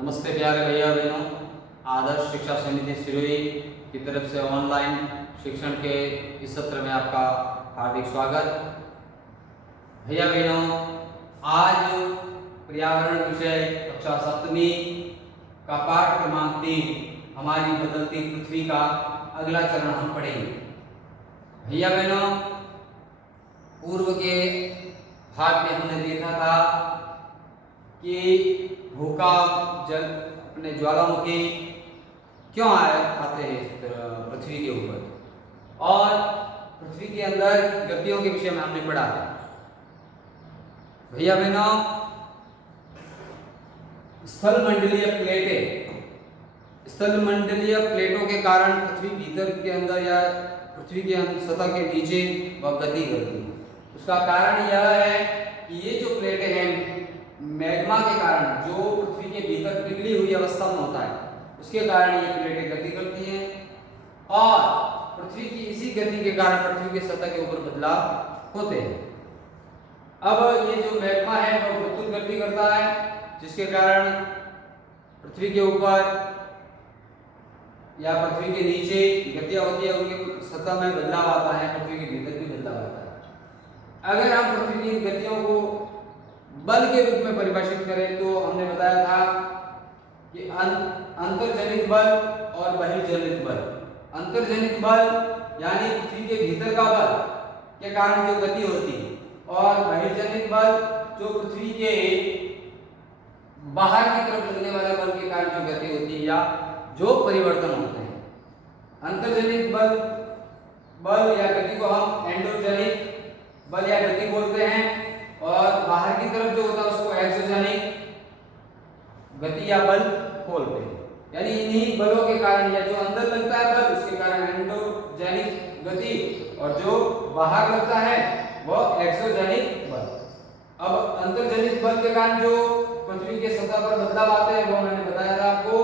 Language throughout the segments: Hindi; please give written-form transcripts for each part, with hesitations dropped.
नमस्ते प्यारे भैया बहनों, आदर्श शिक्षा समिति सिरोही की तरफ से ऑनलाइन शिक्षण के इस सत्र में आपका हार्दिक स्वागत। भैया बहनों, आज पर्यावरण विषय कक्षा 7वीं का पाठ क्रमांक 3 हमारी बदलती पृथ्वी का अगला चरण हम पढ़ेंगे। भैया बहनों, पूर्व के भाग में हमने देखा था कि भूकंप, जल अपने ज्वालामुखी क्यों आते हैं पृथ्वी के ऊपर, और पृथ्वी के अंदर गतियों के विषय में हमने पढ़ा है। भैया बहनों, स्थल मंडलीय प्लेटों के कारण पृथ्वी भीतर के अंदर या पृथ्वी के सतह के नीचे वह गति करती है। उसका कारण यह है कि ये जो प्लेटें हैं, मैग्मा के कारण, जो पृथ्वी के भीतर पिघली हुई अवस्था में होता है, उसके कारण ये प्लेटें गति करती हैं, और पृथ्वी की इसी गति के कारण पृथ्वी के सतह के ऊपर बदलाव होते हैं। अब ये जो मैग्मा है वो प्रचुर गति करता है, जिसके कारण पृथ्वी के ऊपर या पृथ्वी के नीचे गतियां होती है, उनके सतह में बदलाव आता है, पृथ्वी के भीतर भी बदलाव आता है। अगर हम पृथ्वी की गतियों को बल के रूप में परिभाषित करें तो हमने बताया था कि अंतर्जनित बल और बहिर्जनित बल। अंतर्जनित बल यानी पृथ्वी के भीतर का बल के कारण जो गति होती है, और बहिर्जनित बल जो पृथ्वी के बाहर की तरफ लगने वाले बल के कारण जो गति होती है या जो परिवर्तन होते हैं। अंतर्जनित बल या गति को हम एंडोजनिक बल या गति बोलते हैं, और बाहर की तरफ जो होता है उसको एक्सोजेनिक गति या बल बोलते हैं। यानी इन्हीं बलों के कारण, या जो अंदर लगता है बल उसके कारण एंडोजेनिक गति, और जो बाहर लगता है वह एक्सोजेनिक बल। अब अंतर्जनित बल के कारण जो पृथ्वी के सतह पर बदलाव आते हैं वो मैंने बताया था आपको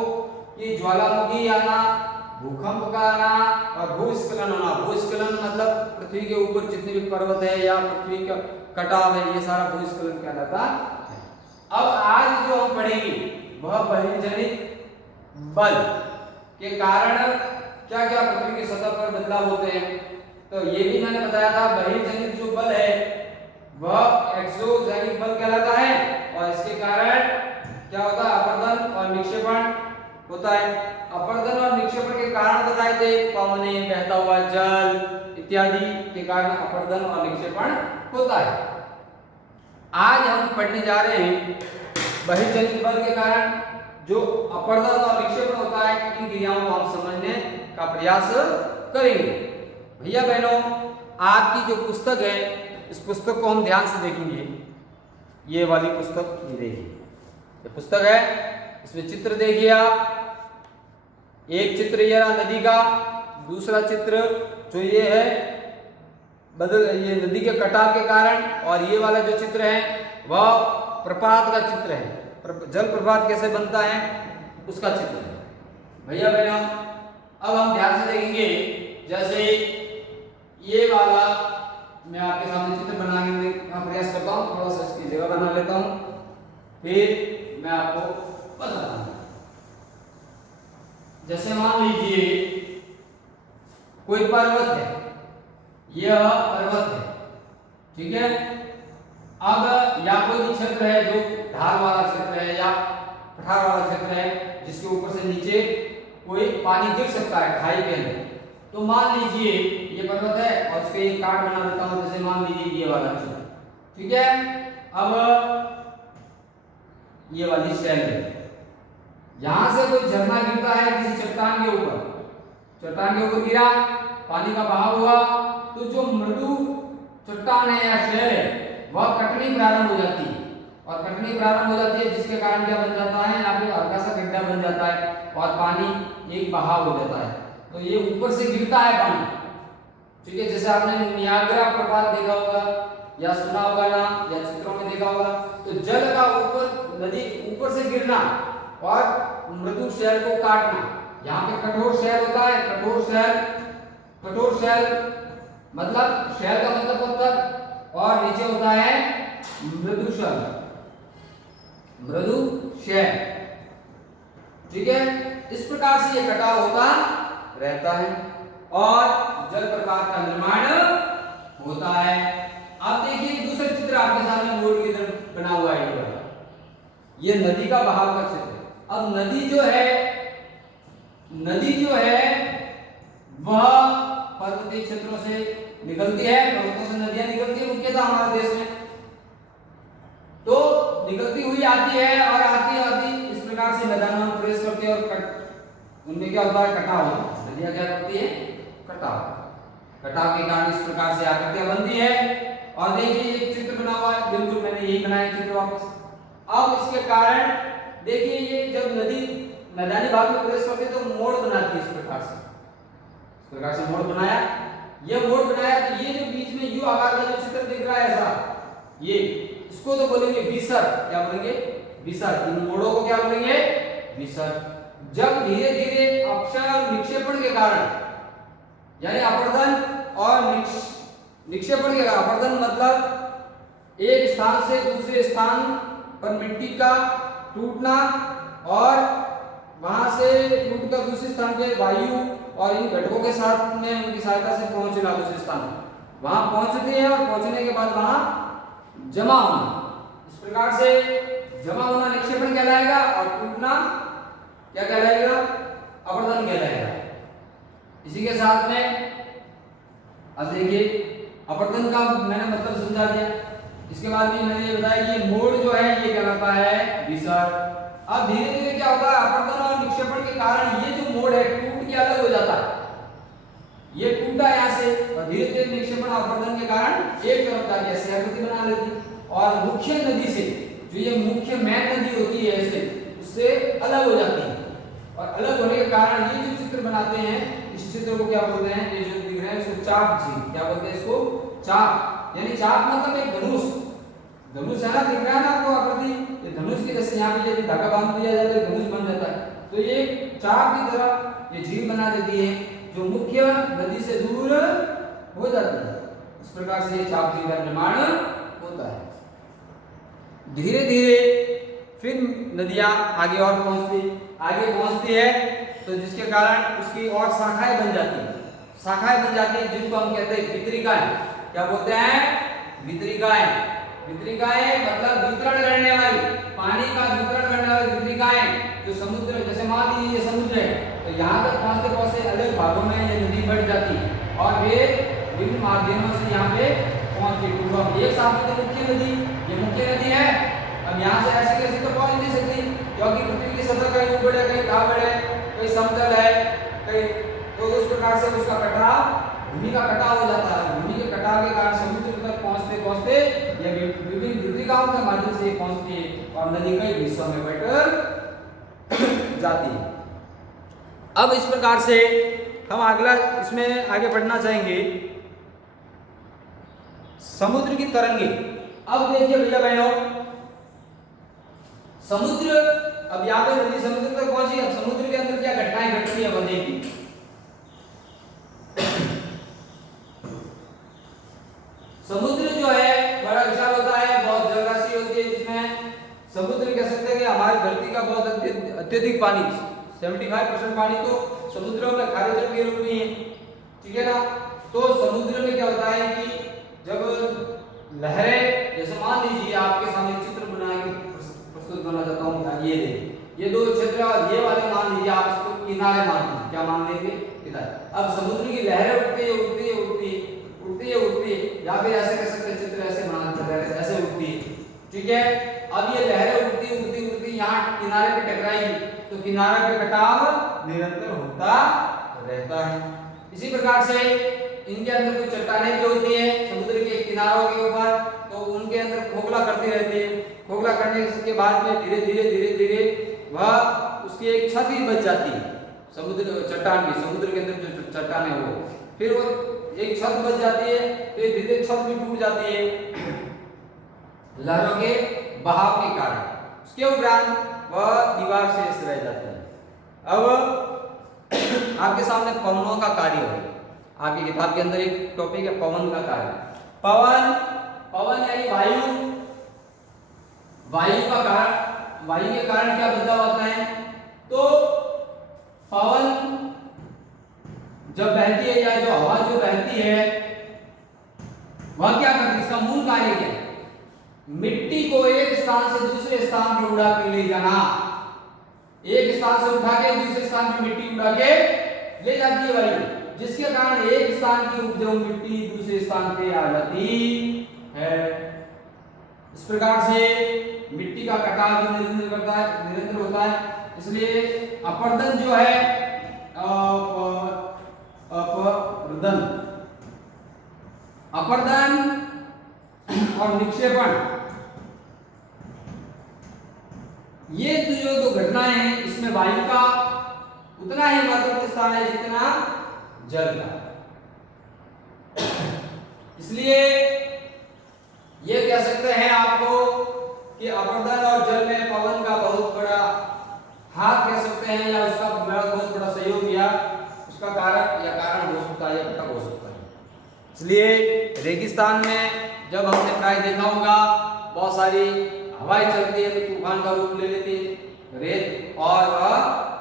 कि ज्वालामुखी आना, भूकंप का आना और भूस्खलन होना। भूस्खलन मतलब पृथ्वी के ऊपर जितने भी पर्वत है या पृथ्वी का कटाव है, ये सारा भूस्खलन कहलाता है। अब आज जो हम पढ़ेंगे वह बहिर्जनित बल के कारण क्या क्या पृथ्वी की सतह पर बदलाव होते हैं। तो ये भी मैंने बताया था, बहिर्जनित जो बल है वह एक्सोजेनिक बल कहलाता है, और इसके कारण क्या होता है, अपर्दन और निक्षेपण होता है। अपर्दन और निक्षेपण के कारण बताए थे, पवने, बहता हुआ जल इत्यादि के कारण अपर्दन और निक्षेपण होता है। आज हम पढ़ने जा रहे हैं बहिर्जनित बल के कारण जो अपर्दन और निक्षेपण होता है, इन क्रियाओं को हम समझने का प्रयास करेंगे। भैया बहनों, आपकी जो पुस्तक है, इस पुस्तक को हम ध्यान से देखेंगे। ये वाली पुस्तक ये देखिए, ये पुस्तक है, इसमें चित्र देखिए आप। एक चित्र ये रहा नदी का, दूसरा चित्र जो ये है ये नदी के कटाव के कारण, और ये वाला जो चित्र है वह प्रपात का चित्र है, जल प्रपात कैसे बनता है उसका चित्र है। भैया बहनों, अब हम ध्यान से देखेंगे। जैसे ये वाला मैं आपके सामने चित्र बनाने का प्रयास करता हूँ, थोड़ा सा इसकी जगह बना लेता हूँ, फिर मैं आपको बताता हूँ। जैसे मान लीजिए कोई पर्वत है, यह पर्वत है, ठीक है। अब या कोई क्षेत्र है जो ढाल वाला क्षेत्र है या पठार वाला क्षेत्र है, जिसके ऊपर से नीचे कोई पानी गिर सकता है खाई के अंदर। तो मान लीजिए ये पर्वत है और इसके एक काट बना देता हूं, जैसे मान लीजिए ये वाला क्षेत्र, ठीक है। अब ये वाली शैल है, यहां से कोई झरना गिरता है किसी चट्टान के ऊपर गिरा, पानी का बहाव हुआ, तो जो मृदु चट्टान है या शैल है वह कटनी प्रारंभ हो जाती है, और कटनी प्रारंभ हो जाती है जिसके कारण क्या बन जाता है, यहाँ पे हल्का सा गड्ढा बन जाता है और पानी एक बहाव हो जाता है। तो ये ऊपर से गिरता है पानी, ठीक है। जैसे आपने नियाग्रा प्रपात देखा होगा या सुना होगा ना, या चित्रों में देखा होगा, तो जल का ऊपर, नदी ऊपर से गिरना और मृदु शैल को काटना। यहाँ पे कठोर शैल होता है, कठोर शैल मतलब शैल का मतलब पत्थर, और नीचे होता है मृदु शैल। ठीक है, इस प्रकार से ये कटाव होता रहता है और जल प्रकार का निर्माण होता है। आप देखिए दूसरा चित्र आपके सामने बोर्ड की तरफ बना हुआ है, ये नदी का बहाव का चित्र। अब नदी जो है वह पर्वतीय क्षेत्रों से निकलती है, पर्वतों से नदियां निकलती है मुख्यतः हमारे देश में, तो निकलती हुई आती है और आती इस प्रकार से मैदानों में प्रवेश करती है और उनमें क्या होता है, कटाव होता है। नदियां क्या करती है, कटाव के कारण इस प्रकार से आकृतियां बनती है। और देखिए एक चित्र बना हुआ है, बिल्कुल मैंने यही बनाया चित्र वापस। अब इसके कारण देखिए ये जब नदी मैदानी भाग में प्रवेश करती है तो मोड़ बनाती है इस प्रकार से मोड़ बनाया, तो ये जो बीच में यू आकार का जो चित्र दिख रहा है ऐसा, ये इसको तो बोलेंगे विसर। क्या बोलेंगे, विसर। इन मोड़ों को क्या बोलेंगे, विसर। जब धीरे धीरे अपक्षय और निक्षेपण के कारण, यानी अपर्दन और निक्षेपण के कारण, अपर्दन मतलब एक स्थान से दूसरे स्थान पर मिट्टी का टूटना और वहां से टूटकर दूसरे स्थान पे वायु और इन घटकों के साथ में उनकी सहायता से पहुंचना दूसरे स्थान, वहां पहुंचते हैं और पहुंचने के बाद वहां जमा होना, इस प्रकार से जमा होना निक्षेपण कहलाएगा और टूटना क्या कहलाएगा, अपर्दन कहलाएगा। इसी के साथ में अब देखिए अपर्दन का मैंने मतलब समझा दिया। इसके बाद भी मैंने ये बताया कि मोड़ जो है ये कहलाता है विसर। अब धीरे धीरे क्या होता है, अपर्दन और निक्षेपण के कारण ये जो मोड़ है टूट के अलग हो जाता है, ये टूटा यहाँ से और धीरे धीरे निक्षेपण और अपर्दन के कारण एक तरफ जाके ऐसे आकृति बना लेती और मुख्य नदी से जो ये मुख्य मेन नदी होती है ऐसे उससे अलग हो जाती है। और अलग होने के कारण ये जो चित्र बनाते हैं, इस चित्र को क्या बोलते हैं, ये जो दिख रहे हैं इसको चाप झील, क्या बोलते हैं इसको, चाप। यानी चाप मतलब एक धनुष है ना, दिख रहा है ना आपको आकृति, ये धनुष की जैसे यहाँ पे यदि धागा बांध दिया जाता है धनुष बन जाता है, तो ये चाप की तरह ये झील बना देती है जो मुख्य नदी से दूर हो जाती है। इस प्रकार से ये चाप झील का निर्माण होता है। धीरे धीरे फिर नदियां आगे पहुंचती है तो जिसके कारण उसकी और शाखाएं बन जाती है, जिनको हम कहते हैं वितरिकाएं। क्या बोलते हैं, वितरिकाएं। वितरिकाएं मतलब वितरण करने वाली, पानी का वितरण करने वाली वितरिकाएं जो समुद्र, जैसे मान लीजिए ये समुद्र है तो यहाँ तक पहुंचते अलग भागों में ये नदी बढ़ जाती है और वे विभिन्न माध्यमों से यहाँ पे पहुंचती है। एक साथ में तो मुख्य नदी है। अब यहाँ से ऐसे कैसे तो पहुंच नहीं सकती क्योंकि पृथ्वी की सतह कहीं ऊपर है, कहीं खाबड़ है, कहीं समतल है, कहीं, तो उस प्रकार से उसका कटाव, भूमि का कटाव हो जाता है। भूमि के कटाव के कारण समुद्र तक पहुंचते ये विभिन्न वितरिकाओं के माध्यम से पहुंचती है और नदी कई हिस्सों में बट जाती है। अब इस प्रकार से हम अगला इसमें आगे बढ़ना चाहेंगे, समुद्र की तरंगे। अब देखिए भैया बहनों, समुद्र, अब यहाँ पे नदी समुद्र तक पहुंची, अब समुद्र के अंदर क्या घटनाएं घटती है वो देखिए। समुद्र जो है बड़ा विशाल होता है, बहुत जलराशि होती है, जिसमें समुद्र कह सकते हैं कि हमारी धरती का बहुत अत्यधिक पानी, 75% पानी तो समुद्रों में खारे जल के रूप में है, ठीक है ना। तो समुद्र में क्या होता है कि जब लहरें, जैसे मान लीजिए आपके सामने चित्र बना के प्रस्तुत करना चाहता हूँ, ये दो क्षेत्र और ये वाले मान लीजिए आप इसको किनारे मान लीजिए, क्या मान लेंगे, किनारे। अब समुद्र की लहरें उठती है या फिर ऐसे कह सकते हैं, चित्र ऐसे बनाना ऐसे उठती है, ठीक है। अब ये लहरें उठती यहाँ किनारे पे टकराएंगी तो किनारे पे कटाव निरंतर होता रहता है। इसी प्रकार से इनके अंदर कुछ चट्टानें जो होती है समुद्र के किनारों के ऊपर, तो उनके अंदर खोखला करती रहती है। खोखला करने के बाद में धीरे धीरे वह उसकी एक छत ही बच जाती है, चट्टान के अंदर जो चट्टान है वो, फिर वो एक छत बच जाती है, फिर धीरे छत भी टूट जाती है लहरों के बहाव के कारण। उसके उपरांत वह दीवार शेष रह जाती है। अब आपके सामने पवनों का कार्य है, आपकी किताब के अंदर एक टॉपिक है पवन का कार्य। पवन यानी वायु के कारण क्या बदलाव होता है, तो पवन जब बहती है या जो हवा जो बहती है वह क्या करती है, इसका मूल कार्य क्या है? मिट्टी को एक स्थान से दूसरे स्थान पर उड़ा के ले जाना। एक स्थान से उठा के दूसरे स्थान पर मिट्टी उड़ा के ले जाती है वायु, जिसके कारण एक स्थान की उपजाऊ मिट्टी दूसरे स्थान पे आ जाती है। इस प्रकार से मिट्टी का कटाव जो निरंतर होता है। इसलिए अपरदन जो है अपरदन और निक्षेपण, ये जो दो घटनाएं हैं इसमें वायु का उतना ही महत्वपूर्ण स्थान है जितना जल का। इसलिए ये कह सकते हैं आपको कि अपरदन और जल में पवन का बहुत बड़ा हाथ कह सकते हैं, या उसका बहुत बड़ा सहयोग या उसका कारक या कारण हो सकता है या घटक हो सकता है। इसलिए रेगिस्तान में जब हमने प्राय देखा होगा बहुत सारी हवाएं चलती है तो तूफान का रूप ले लेती है रेत और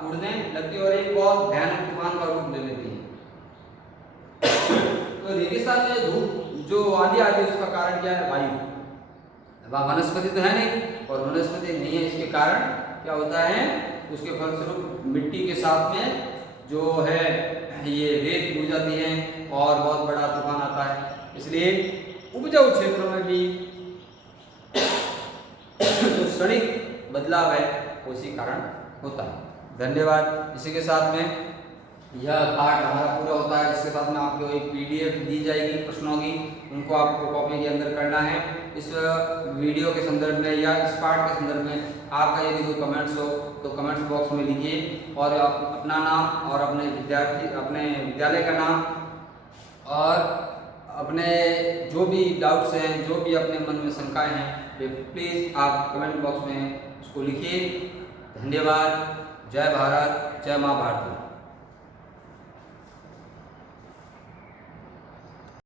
उड़ने लगती है और एक बहुत भयानक तूफान का रूप ले लेती है। तो रेगिस्तान में धूप जो आंधी आती है उसका कारण क्या है? वायु। वहाँ वनस्पति तो है नहीं, और वनस्पति नहीं है इसके कारण क्या होता है, उसके फलस्वरूप मिट्टी के साथ में जो है ये रेत उड़ जाती है और बहुत बड़ा तूफान आता है। इसलिए उपजाऊ क्षेत्रों में भी जो क्षणिक बदलाव है उसी कारण होता है। धन्यवाद। इसी के साथ में यह पाठ हमारा पूरा होता है, जिसके साथ में आपको एक PDF दी जाएगी प्रश्नों की, उनको आपको कॉपी के अंदर करना है। इस वीडियो के संदर्भ में या इस पाठ के संदर्भ में आपका यदि कोई कमेंट्स हो तो कमेंट्स बॉक्स में लिखिए, और आप अपना नाम और अपने विद्यालय का नाम और अपने जो भी डाउट्स हैं, जो भी अपने मन में शंकाएं हैं, वे प्लीज़ आप कमेंट बॉक्स में उसको लिखिए। धन्यवाद। जय भारत, जय माँ भारती।